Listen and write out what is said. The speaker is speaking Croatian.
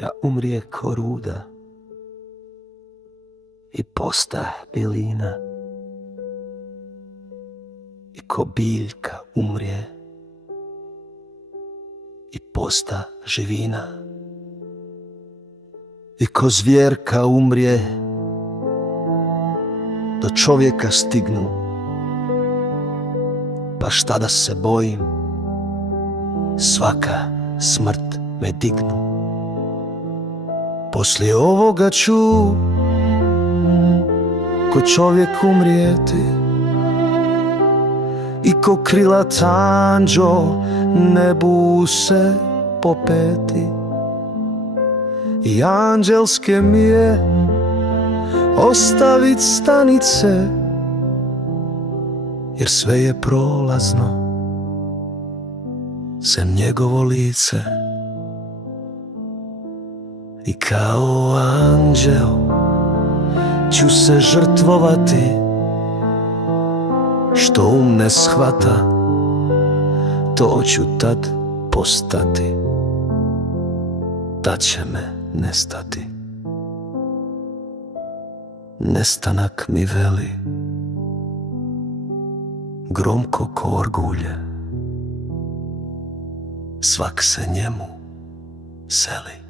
ja umrije ko ruda i postah bilina i ko biljka umrije i posta živina i ko zvjerka umrije do čovjeka stignu, pa šta da se bojim, svaka smrt me dignu. Poslije ovoga ću ko čovjek umrijeti i ko krilat anđeo nebu se popeti. I anđelske mi je ostavit stanice, jer sve je prolazno sem njegovo lice. I kao anđeo ću se žrtvovati, što um ne shvata, to ću tad postati, tad će me nestati. Nestanak mi veli, gromko ko orgulje, svak se njemu seli.